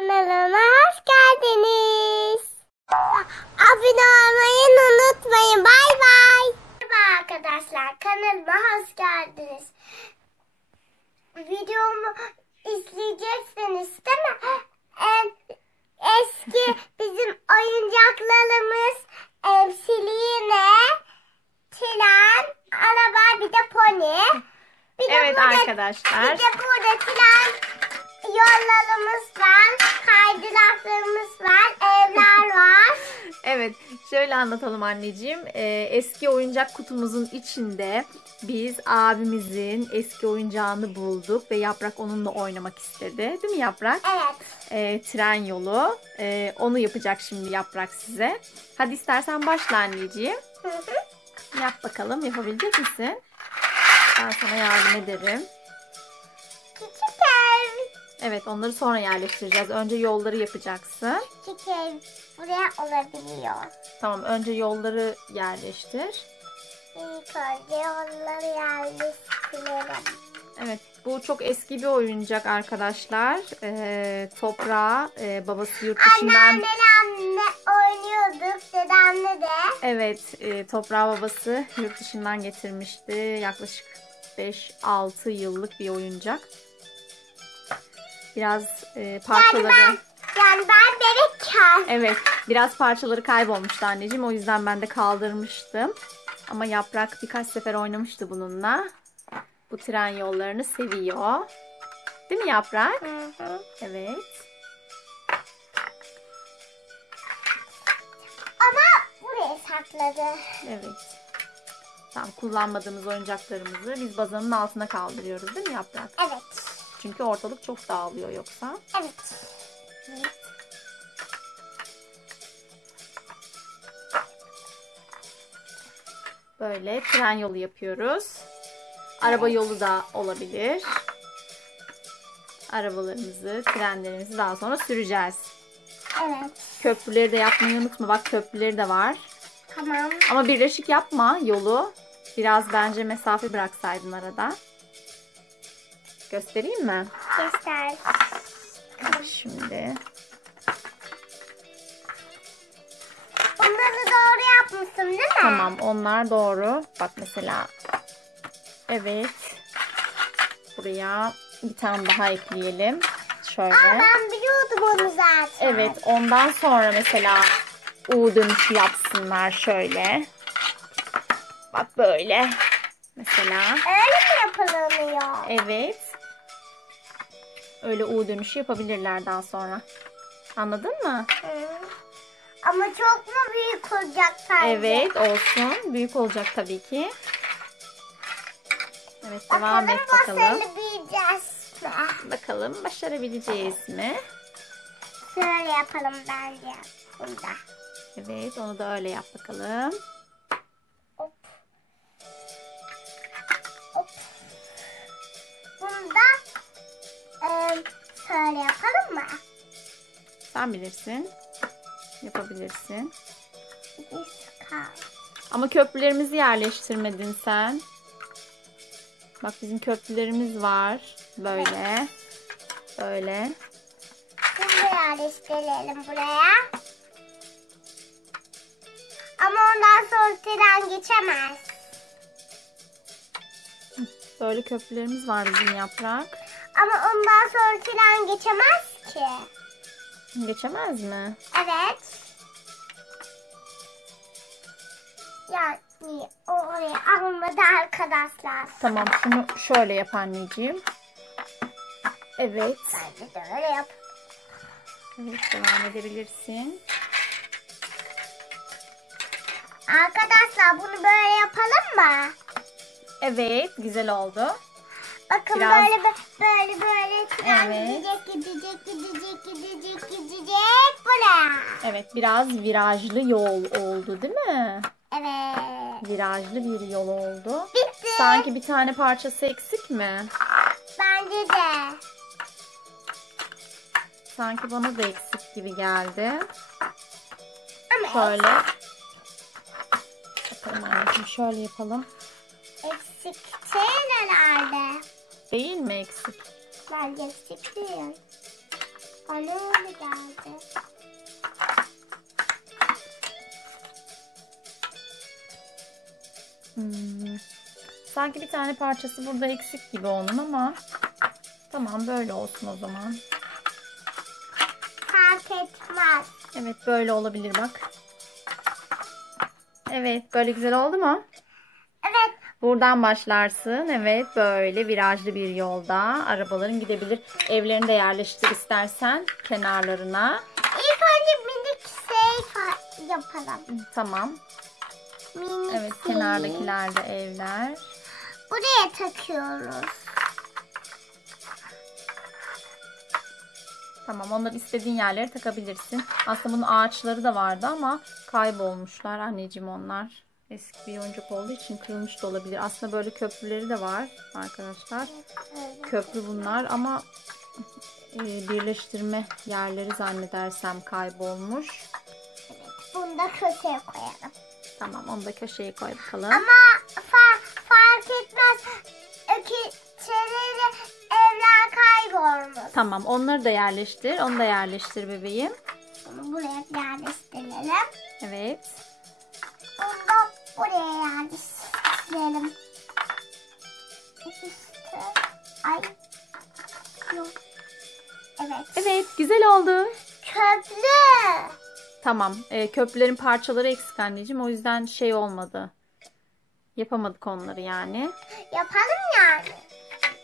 Kanalıma hoş geldiniz. Abone olmayı unutmayın. Bay bay. Merhaba arkadaşlar. Kanalıma hoş geldiniz. Videomu izleyeceksiniz değil mi? Eski bizim oyuncaklarımız siline, tren, araba, bir de pony. Bir de evet burada, arkadaşlar. Bir de burada tren yollarımız var, kaydıraklarımız var, evler var. Evet, şöyle anlatalım anneciğim. Eski oyuncak kutumuzun içinde biz abimizin eski oyuncağını bulduk ve Yaprak onunla oynamak istedi. Değil mi Yaprak? Evet. Tren yolu. Onu yapacak şimdi Yaprak size. Hadi istersen başla anneciğim. Hı hı. Yap bakalım, yapabilecek misin? Ben sana yardım ederim. Küçük ev. Evet, onları sonra yerleştireceğiz. Önce yolları yapacaksın. Küçük ev buraya olabiliyor. Tamam, önce yolları yerleştir. İlk önce onları yerleştirelim. Evet, bu çok eski bir oyuncak arkadaşlar. Toprağa babası yurt dışından... Anneannemle oynuyorduk, dedemle de. Evet, Toprağa babası yurt dışından getirmişti. Yaklaşık 5-6 yıllık bir oyuncak. Biraz parçaları... Yani ben bebekken. Evet, biraz parçaları kaybolmuştu anneciğim. O yüzden ben de kaldırmıştım. Ama Yaprak birkaç sefer oynamıştı bununla. Bu tren yollarını seviyor. Değil mi Yaprak? Hı hı. Evet. Ama buraya sakladı. Evet. Tamam, kullanmadığımız oyuncaklarımızı biz bazanın altına kaldırıyoruz değil mi Yaprak? Evet. Çünkü ortalık çok dağılıyor yoksa. Evet. Evet. Böyle tren yolu yapıyoruz. Araba yolu da olabilir. Arabalarımızı, trenlerimizi daha sonra süreceğiz. Evet. Köprüleri de yapmayı unutma. Bak, köprüleri de var. Tamam. Ama birleşik yapma yolu. Biraz bence mesafe bıraksaydın arada. Göstereyim mi? Göster. Şimdi. Bunları doğru yapmışsın değil mi? Tamam, onlar doğru. Bak mesela. Evet. Buraya bir tane daha ekleyelim. Şöyle. Ben biliyordum onu zaten. Evet, ondan sonra mesela U dönüşü yapsınlar şöyle. Bak böyle. Mesela. Öyle mi yapılıyor? Evet. Öyle U dönüşü yapabilirler daha sonra. Anladın mı? Hı. Ama çok mu büyük olacak sence? Evet, olsun. Büyük olacak tabii ki. Evet, devam et bakalım. Başarabileceğiz mi? Bakalım başarabileceğiz mi? Şöyle yapalım bence. Burada. Evet, onu da öyle yap bakalım. Hop. Hop. Bunu da şöyle yapalım mı? Sen bilirsin. Yapabilirsin. Üst kat. Ama köprülerimizi yerleştirmedin sen. Bak, bizim köprülerimiz var. Böyle. Böyle. Şimdi yerleştirelim buraya. Ama ondan sonra tren geçemez. Böyle köprülerimiz var bizim Yaprak. Ama ondan sonra tren geçemez ki. Geçemez mi? Evet. Yani oraya almadı arkadaşlar. Tamam, şunu şöyle yap anneciğim. Evet. Bence de öyle yap. Evet, devam edebilirsin. Arkadaşlar bunu böyle yapalım mı? Evet, güzel oldu. Bakın Biraz- böyle tren Evet. gidecek buraya. Evet, biraz virajlı yol oldu değil mi? Evet. Virajlı bir yol oldu. Bitti. Sanki bir tane parçası eksik mi? Bence de. Sanki bana da eksik gibi geldi. Ama Şöyle. Bakalım anneciğim, şöyle yapalım. eksik değil herhalde. Değil mi eksik? Bence eksik değil. Bana öyle geldi. Sanki bir tane parçası burada eksik gibi onun ama tamam, böyle olsun o zaman. Fark etmez. Evet, böyle olabilir bak. Evet, böyle güzel oldu mu? Evet. Buradan başlarsın. Evet, böyle virajlı bir yolda arabaların gidebilir. Evlerini de yerleştir istersen kenarlarına. İlk önce minik şey yapalım. Tamam. Minik Evet, kenardakiler de evler. Buraya takıyoruz. Tamam, onları istediğin yerlere takabilirsin. Aslında bunun ağaçları da vardı ama kaybolmuşlar anneciğim onlar. Eski bir oyuncak olduğu için kırılmış da olabilir. Aslında böyle köprüleri de var arkadaşlar. Köprü bunlar ama birleştirme yerleri zannedersem kaybolmuş. Evet, bunu da köşeye koyalım. Tamam, onu da köşeye koy bakalım. Ama fark etmez. Ökeçeleri evler kaybolmuş. Tamam, onları da yerleştir. Onu da yerleştir bebeğim. Bunu buraya yerleştirelim. Evet. Onu da buraya yerleştirelim. İşte. Ay. Yok. Evet. Evet, güzel oldu. Köprü. Tamam, köprülerin parçaları eksik anneciğim. O yüzden şey olmadı. Yapamadık onları yani. Yapalım yani.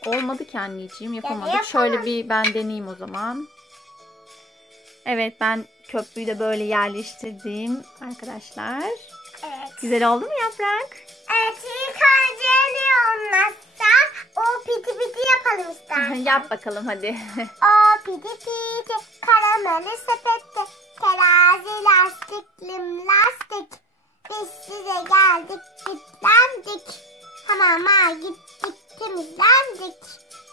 Olmadı ki anneciğim, yapamadık. yapalım. Şöyle bir ben deneyeyim o zaman. Evet, ben köprüyü de böyle yerleştirdim arkadaşlar. Evet. Güzel oldu mu Yaprak? Evet, ilk önce ne olmazsa o piti piti yapalım istersen. Yap bakalım hadi. O piti piti karameli sepette terazi lastiklim lastik. Biz size geldik gitlendik. Hamama gittik temizlendik.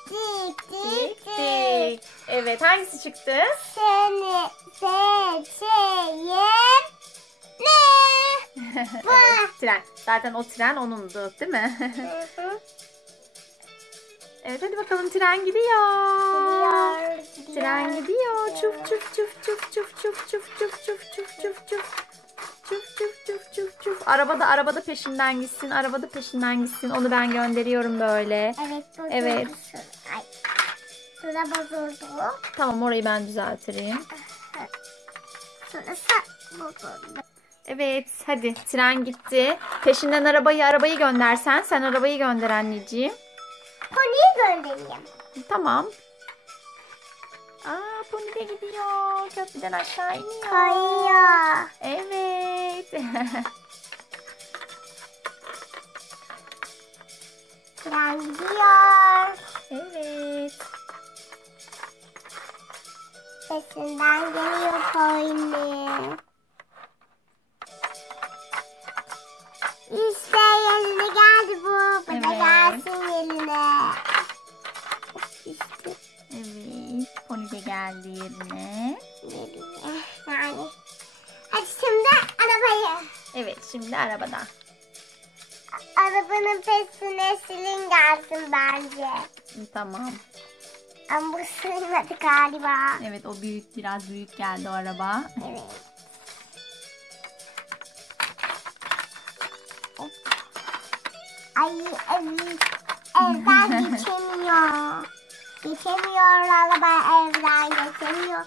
Dik dik dik. Evet, hangisi çıktı? Seni seçeyim ne? Evet, tren. Zaten o tren onundu, değil mi? Evet, hadi bakalım, tren gidiyor. Tren gidiyor. Çuf çuf çuf çuf çuf çuf çuf çuf çuf çuf çuf çuf. Çuf çuf çuf çuf çuf. Arabada peşinden gitsin. Arabada peşinden gitsin. Onu ben gönderiyorum böyle. Evet. Evet. Ay. Şurada bozuldu. Tamam, orayı ben düzelteyim. Şurası bozuldu. Evet, hadi tren gitti. Peşinden arabayı göndersen. Sen arabayı gönder anneciğim. Poniyi göndereyim. Tamam. Pony de gidiyor. Köprüden aşağı iniyor. Kayıyor. Evet. Tren gidiyor. Evet. Sesinden geliyor pony. İşte yerine geldi bu. Bu da Evet. gelsin yerine. İşte Evet. Pony de geldi yerine. yerine. Yani. Hadi şimdi arabayı. Evet, şimdi arabada. Arabanın peşine silin gelsin bence. Tamam. Ama bu sığmadı galiba. Evet, o biraz büyük geldi o araba. Evet. Ay evden geçemiyor. Geçemiyor araba evden geçemiyor.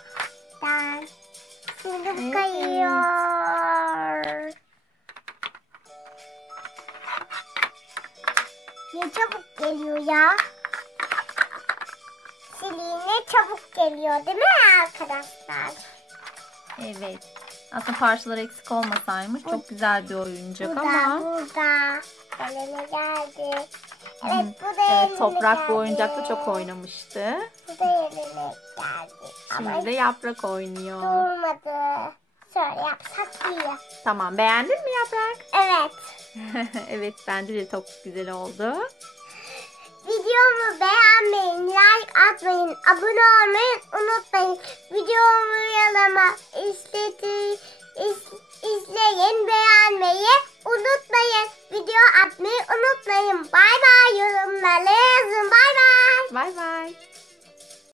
Şimdi Evet. kayıyor. Ne çabuk geliyor ya. Siline çabuk geliyor değil mi arkadaşlar? Evet. Aslında parçalar eksik olmasaymış çok güzel bir oyuncak ama. Burada. Elime geldi. Evet bu da Evet, elime Toprak geldi. bu oyuncakla çok oynamıştı. Bu da elime geldi. Ama Şimdi de Yaprak oynuyor. durmadı. Şöyle yapsak iyi. Tamam, beğendin mi Yaprak? Evet. Evet, bence de çok güzel oldu. Videomu beğenmeyin, like atmayın, abone olmayı unutmayın. Videomu yalama izleyin, beğenmeyi unutmayın. Video atmayı unutmayın. Bay bay, yorumlara yazın. Bay bay. Bay bay.